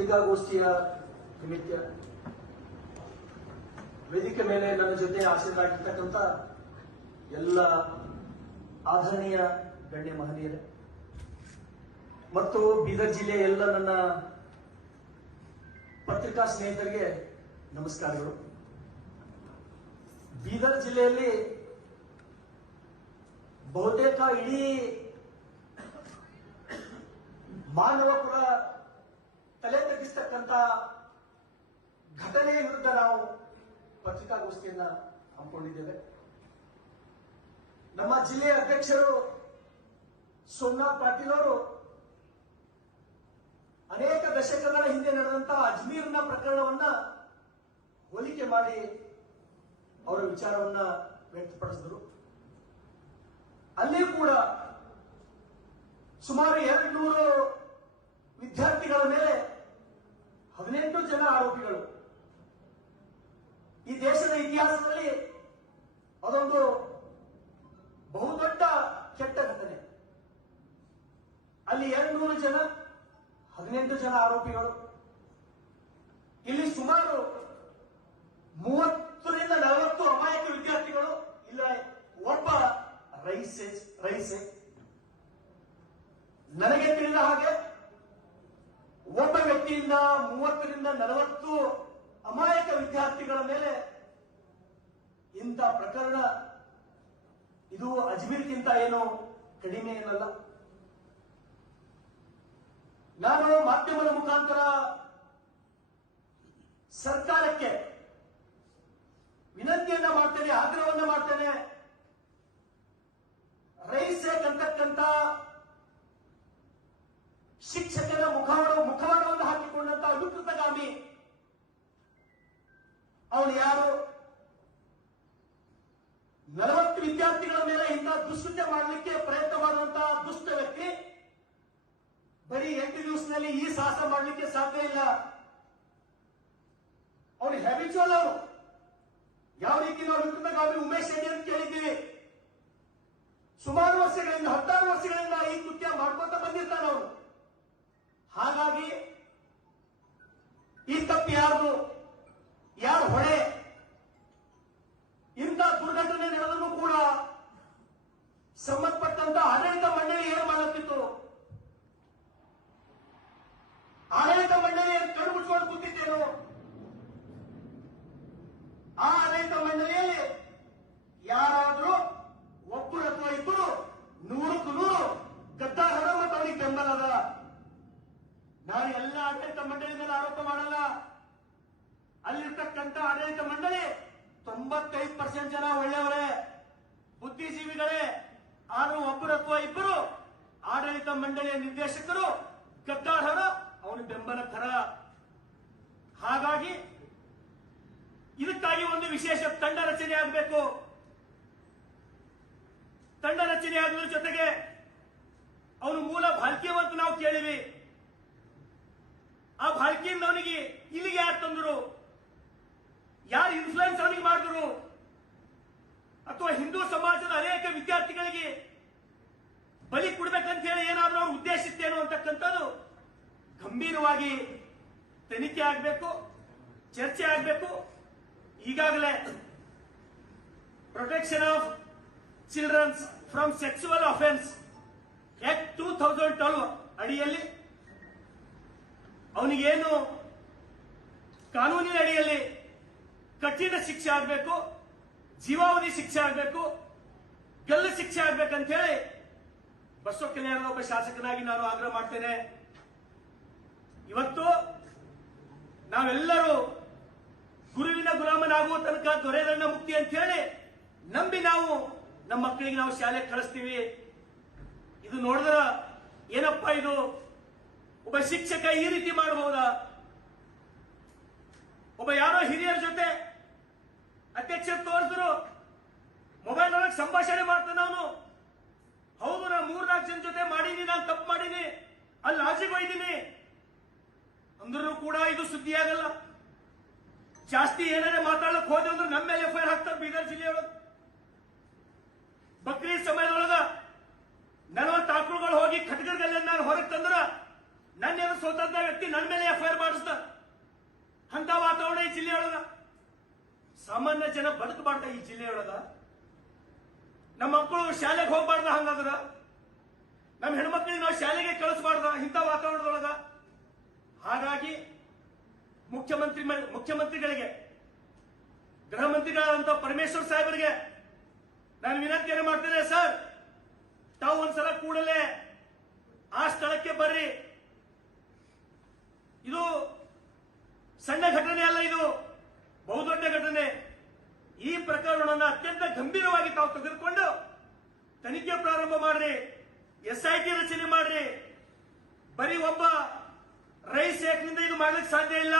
ಪತ್ರಿಕಾಗೋಷ್ಠಿಯ ನಿಮಿತ್ತ ವೇದಿಕೆ ಮೇಲೆ ನನ್ನ ಜೊತೆ ಆಸೀನರಾಗಿರ್ತಕ್ಕಂಥ ಎಲ್ಲ ಆದರಣೀಯ ಗಣ್ಯ ಮಹನೀಯರೇ ಮತ್ತು ಬೀದರ್ ಜಿಲ್ಲೆಯ ಎಲ್ಲ ನನ್ನ ಪತ್ರಿಕಾ ಸ್ನೇಹಿತರಿಗೆ ನಮಸ್ಕಾರಗಳು. ಬೀದರ್ ಜಿಲ್ಲೆಯಲ್ಲಿ ಬಹುತೇಕ ಇಡೀ ಮಾನವ ಕುಲ ತಲೆ ತಗ್ಗಿಸ್ತಕ್ಕಂಥ ಘಟನೆಯ ವಿರುದ್ಧ ನಾವು ಪತ್ರಿಕಾಗೋಷ್ಠಿಯನ್ನ ಹಮ್ಮಿಕೊಂಡಿದ್ದೇವೆ. ನಮ್ಮ ಜಿಲ್ಲೆಯ ಅಧ್ಯಕ್ಷರು ಸೋಮನಾಥ್ ಪಾಟೀಲ್ ಅವರು ಅನೇಕ ದಶಕಗಳ ಹಿಂದೆ ನಡೆದಂತಹ ಅಜ್ಮೀರ್ನ ಪ್ರಕರಣವನ್ನ ಹೋಲಿಕೆ ಮಾಡಿ ಅವರ ವಿಚಾರವನ್ನ ವ್ಯಕ್ತಪಡಿಸಿದರು. ಅಲ್ಲಿ ಕೂಡ ಸುಮಾರು 200 ವಿದ್ಯಾರ್ಥಿಗಳ ಮೇಲೆ 18 ಜನ ಆರೋಪಿಗಳು. ಈ ದೇಶದ ಇತಿಹಾಸದಲ್ಲಿ ಅದೊಂದು ಬಹುದೊಡ್ಡ ಕೆಟ್ಟ ಘಟನೆ. ಅಲ್ಲಿ 200 ಜನ 18 ಜನ ಆರೋಪಿಗಳು. ಇಲ್ಲಿ ಸುಮಾರು 30ರಿಂದ 40 ಅಮಾಯಕ ವಿದ್ಯಾರ್ಥಿಗಳು, ಇಲ್ಲ ಒಬ್ಬ ರೈಸೆ. ನನಗೆ ತಿಳಿದ ಹಾಗೆ ಒಬ್ಬ ವ್ಯಕ್ತಿಯಿಂದ 30ರಿಂದ 40 ಅಮಾಯಕ ವಿದ್ಯಾರ್ಥಿಗಳ ಮೇಲೆ ಇಂಥ ಪ್ರಕರಣ, ಇದು ಅಜ್ಮೀರ್ಗಿಂತ ಏನು ಕಡಿಮೆ ಏನಲ್ಲ. ನಾನು ಮಾಧ್ಯಮದ ಮುಖಾಂತರ ಸರ್ಕಾರಕ್ಕೆ ವಿನಂತಿಯನ್ನ ಮಾಡ್ತೇನೆ, ಆಗ್ರಹವನ್ನ ಮಾಡ್ತೇನೆ. ರೈಸೇಕ್ ಅಂತಕ್ಕಂಥ ಶಿಕ್ಷಕನ ಮುಖವಾಡವನ್ನು ಹಾಕಿಕೊಂಡಂತ ವಿಕೃತಗಾಮಿ ಅವನು ಯಾರು? 40 ವಿದ್ಯಾರ್ಥಿಗಳ ಮೇಲೆ ಇಂಥ ದುಷ್ಕೃತ್ಯ ಮಾಡಲಿಕ್ಕೆ ಪ್ರಯತ್ನ ಮಾಡುವಂತಹ ದುಷ್ಟ ವ್ಯಕ್ತಿ ಬರೀ 8 ದಿವಸದಲ್ಲಿ ಈ ಸಾಹಸ ಮಾಡಲಿಕ್ಕೆ ಸಾಧ್ಯ ಇಲ್ಲ. ಅವನು ಹ್ಯಾಬಿಚುವಲ್. ಅವರು ಯಾವ ರೀತಿ ನಾವು ವಿಕೃತಗಾಮಿ ಉಮೇಶ್ ರೆಡ್ಡಿ ಅಂತ ಕೇಳಿದ್ದೀವಿ. ಸುಮಾರು ವರ್ಷಗಳಿಂದ 16 ವರ್ಷಗಳಿಂದ ಈ ಕೃತ್ಯ ಮಾಡ್ಕೊತ ಬಂದಿರ್ತಾನೆ ಅವನು. ಹಾಗಾಗಿ ಈ ತಪ್ಪು ಯಾರ್ದು, ಯಾರು ಹೊಣೆ? ಇಂಥ ದುರ್ಘಟನೆ ನಡೆದರೂ ಕೂಡ ಸಂಬಂಧಪಟ್ಟಂತ ಆಡಳಿತ ಮಂಡಳಿ ಏನು ಮಾಡುತ್ತಿತ್ತು? ಆಡಳಿತ ಮಂಡಳಿ ಕಣ್ಣು ಮುಚ್ಚಿಕೊಂಡು ಕೂತಿದ್ದೇನು? ಆ ಆಡಳಿತ ಮಂಡಳಿಯಲ್ಲಿ ಯಾರಾದ್ರೂ ಒಬ್ಬರು ಅಥವಾ ಇಬ್ಬರು 100ಕ್ಕೆ 100 ಗದ್ದಾರ ಮತ್ತು ಅವರಿಗೆ ಬೆಂಬಲದ. ನಾನು ಎಲ್ಲ ಆಡಳಿತ ಮಂಡಳಿ ಮೇಲೆ ಆರೋಪ ಮಾಡಲ್ಲ. ಅಲ್ಲಿರ್ತಕ್ಕಂಥ ಆಡಳಿತ ಮಂಡಳಿ 95% ಜನ ಒಳ್ಳೆಯವರೇ, ಬುದ್ಧಿಜೀವಿಗಳೇ. ಆದ್ರೂ ಒಬ್ಬರು ಅಥವಾ ಇಬ್ಬರು ಆಡಳಿತ ಮಂಡಳಿಯ ನಿರ್ದೇಶಕರು ಗದ್ದಾರರು, ಅವನು ಬೆಂಬಲಕರ. ಹಾಗಾಗಿ ಇದಕ್ಕಾಗಿ ಒಂದು ವಿಶೇಷ ತಂಡ ರಚನೆ ಆಗಬೇಕು. ತಂಡ ರಚನೆ ಆಗೋದ್ರ ಜೊತೆಗೆ ಅವನು ಮೂಲ ಭಾಲ್ಕಿಯವಂತ ನಾವು ಕೇಳಿವಿ. ಆ ಭಾಲ್ಕಿಯಿಂದ ಅವನಿಗೆ ಇಲ್ಲಿಗೆ ಯಾರು ತಂದರು? ಯಾರು ಇನ್ಫ್ಲೂಯೆನ್ಸ್ ಅವನಿಗೆ ಮಾಡಿದ್ರು? ಅಥವಾ ಹಿಂದೂ ಸಮಾಜದ ಅನೇಕ ವಿದ್ಯಾರ್ಥಿಗಳಿಗೆ ಬಲಿ ಕೊಡ್ಬೇಕಂತ ಹೇಳಿ ಏನಾದ್ರೂ ಅವ್ರು ಉದ್ದೇಶಿಸ್ತೇನೋ ಅಂತಕ್ಕಂಥದ್ದು ಗಂಭೀರವಾಗಿ ತನಿಖೆ ಆಗಬೇಕು, ಚರ್ಚೆ ಆಗಬೇಕು. ಈಗಾಗಲೇ protection of childrens from sexual offences act 2012 ಅಡಿಯಲ್ಲಿ ಅವನಿಗೇನು ಕಾನೂನಿನ ಅಡಿಯಲ್ಲಿ ಕಠಿಣ ಶಿಕ್ಷೆ ಆಗಬೇಕು, ಜೀವಾವಧಿ ಶಿಕ್ಷೆ ಆಗಬೇಕು, ಗಲ್ಲು ಶಿಕ್ಷೆ ಆಗ್ಬೇಕಂತ ಹೇಳಿ ಬಸವ ಕಲ್ಯಾಣದ ಒಬ್ಬ ಶಾಸಕನಾಗಿ ನಾನು ಆಗ್ರಹ ಮಾಡ್ತೇನೆ. ಇವತ್ತು ನಾವೆಲ್ಲರೂ ಗುರುವಿನ ಗುಲಾಮನಾಗುವ ತನಕ ದೊರೆಯರನ್ನ ಮುಕ್ತಿ ಅಂತ ಹೇಳಿ ನಂಬಿ ನಾವು ನಮ್ಮ ಮಕ್ಕಳಿಗೆ ನಾವು ಶಾಲೆಗೆ ಕಳಿಸ್ತೀವಿ. ಇದು ನೋಡಿದ್ರ ಏನಪ್ಪಾ ಇದು, ಒಬ್ಬ ಶಿಕ್ಷಕ ಈ ರೀತಿ ಮಾಡಬಹುದಾ? ಒಬ್ಬ ಯಾರೋ ಹಿರಿಯರ ಜೊತೆ ಅಧ್ಯಕ್ಷರು ತೋರಿಸಿದ್ರು, ಮೊಬೈಲ್ ಒಳಗೆ ಸಂಭಾಷಣೆ ಮಾಡ್ತಾನೆ ಅವನು. ಹೌದು, ನಾನು 3-4 ಜನ ಜೊತೆ ಮಾಡೀನಿ, ನಾನು ತಪ್ಪು ಮಾಡೀನಿ, ಅಲ್ಲಿ ಲಾಜಿಗೆ ಒಯ್ದೀನಿ ಅಂದ್ರೂ ಕೂಡ ಇದು ಸುದ್ದಿ ಆಗಲ್ಲ. ಜಾಸ್ತಿ ಏನಾರೇ ಮಾತಾಡಕ್ ಹೋದೆ ಅಂದ್ರೆ ನಮ್ಮ ಮೇಲೆ FIR ಹಾಕ್ತಾರೆ ಬೀದರ್ ಜಿಲ್ಲೆಯೊಳಗೆ. ಬಕ್ರೀದ್ ಸಮಯದೊಳಗ 40 ಆಕಳುಗಳು ಹೋಗಿ ಖಟ್ಗರ್ಗಲ್ಲಿ ನಾನು ಹೊರಗೆ ತಂದ್ರ ನನ್ನ ಸ್ವತಂತ್ರ ವ್ಯಕ್ತಿ ನನ್ನ ಮೇಲೆ ಎಫ್ಐಆರ್ ಮಾಡಿಸ್ದ. ಅಂತ ವಾತಾವರಣ ಈ ಜಿಲ್ಲೆಯೊಳಗ. ಸಾಮಾನ್ಯ ಜನ ಬದುಕಬಾರ್ದ ಈ ಜಿಲ್ಲೆಯೊಳಗ. ನಮ್ಮ ಮಕ್ಕಳು ಶಾಲೆಗೆ ಹೋಗ್ಬಾರ್ದ ಹಂಗಾದ್ರ, ನಮ್ಮ ಹೆಣ್ಮಕ್ಳಿಗೆ ನಾವು ಶಾಲೆಗೆ ಕಳಿಸಬಾರ್ದ ಇಂಥ ವಾತಾವರಣದೊಳಗ. ಹಾಗಾಗಿ ಮುಖ್ಯಮಂತ್ರಿಗಳಿಗೆ, ಗೃಹ ಮಂತ್ರಿಗಳಾದಂತಹ ಪರಮೇಶ್ವರ್ ಸಾಹೇಬರಿಗೆ ನಾನು ವಿನಂತಿಯನ್ನು ಮಾಡ್ತೇನೆ. ಸರ್, ತಾವು ಒಂದ್ಸಲ ಕೂಡಲೇ ಆ ಸ್ಥಳಕ್ಕೆ ಬರ್ರಿ. ಇದು ಸಣ್ಣ ಘಟನೆ ಅಲ್ಲ, ಇದು ಬಹುದೊಡ್ಡ ಘಟನೆ. ಈ ಪ್ರಕರಣವನ್ನು ಅತ್ಯಂತ ಗಂಭೀರವಾಗಿ ತಾವು ತೆಗೆದುಕೊಂಡು ತನಿಖೆ ಪ್ರಾರಂಭ ಮಾಡ್ರಿ, SIT ರಚನೆ ಮಾಡ್ರಿ. ಬರೀ ಒಬ್ಬ ರೈಸ್ ಏಕ್ನಿಂದ ಇದು ಮಾಡ್ಲಿಕ್ಕೆ ಸಾಧ್ಯ ಇಲ್ಲ.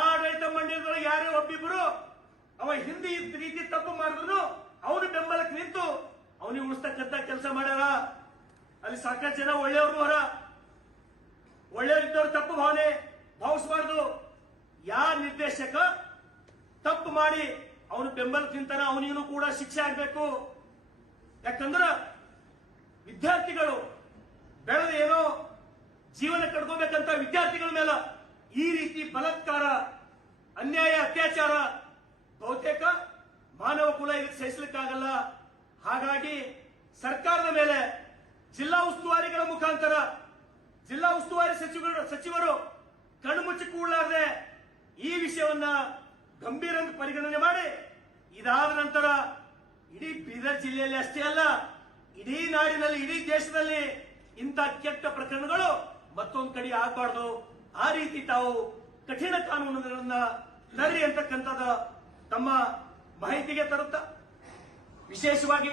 ಆಡಳಿತ ಮಂಡಳಿಯೊಳಗೆ ಯಾರೇ ಒಬ್ಬಿಬ್ರು ಅವ ಹಿಂದಿ ರೀತಿ ತಪ್ಪು ಮಾಡಿದ್ರು ಅವನು ಬೆಂಬಲಕ್ಕೆ ನಿಂತು ಅವನಿಗೆ ಉಳಿಸ್ತಕ್ಕಂತ ಕೆಲಸ ಮಾಡ್ಯಾರ. ಅಲ್ಲಿ ಸಾಕಷ್ಟು ಜನ ಒಳ್ಳೆಯವರು ಹೊರ, ಒಳ್ಳೆಯವರಿದ್ದವ್ರು ತಪ್ಪು ಭಾವಿಸಬಾರ್ದು. ಯಾವ ನಿರ್ದೇಶಕ ತಪ್ಪು ಮಾಡಿ ಅವನು ಬೆಂಬಲಕ್ಕೆ ನಿಂತಾನ ಅವನಿಗೂ ಕೂಡ ಶಿಕ್ಷೆ ಆಗ್ಬೇಕು. ಯಾಕಂದ್ರ ವಿದ್ಯಾರ್ಥಿಗಳು ಬೆಳೆದ ಏನೋ ಜೀವನ ಕಡ್ಕೋಬೇಕಂತ ವಿದ್ಯಾರ್ಥಿಗಳ ಮೇಲೆ ಈ ರೀತಿ ಬಲಾತ್ಕಾರ, ಅನ್ಯಾಯ, ಅತ್ಯಾಚಾರ ಬಹುತೇಕ ಮಾನವ ಕುಲ ಇದಕ್ಕೆ ಸಹಿಸಲಿಕ್ಕಾಗಲ್ಲ. ಹಾಗಾಗಿ ಸರ್ಕಾರದ ಮೇಲೆ ಜಿಲ್ಲಾ ಉಸ್ತುವಾರಿಗಳ ಮುಖಾಂತರ ಜಿಲ್ಲಾ ಉಸ್ತುವಾರಿ ಸಚಿವರು ಕಣ್ಮುಚ್ಚಿ ಕೂಡಲಾರದೆ ಈ ವಿಷಯವನ್ನ ಗಂಭೀರ ಪರಿಗಣನೆ ಮಾಡಿ, ಇದಾದ ನಂತರ ಇಡೀ ಬೀದರ್ ಜಿಲ್ಲೆಯಲ್ಲಿ ಅಷ್ಟೇ ಅಲ್ಲ, ಇಡೀ ನಾಡಿನಲ್ಲಿ, ಇಡೀ ದೇಶದಲ್ಲಿ ಇಂಥ ಕೆಟ್ಟ ಪ್ರಕರಣಗಳು ಮತ್ತೊಂದು ಕಡೆ ಆಗಬಾರ್ದು. ಆ ರೀತಿ ತಾವು ಕಠಿಣ ಕಾನೂನುಗಳನ್ನ ತರ್ರಿ ಅಂತಕ್ಕಂಥದ್ದು ತಮ್ಮ ಮಾಹಿತಿಗೆ ತರುತ್ತಾ, ವಿಶೇಷವಾಗಿ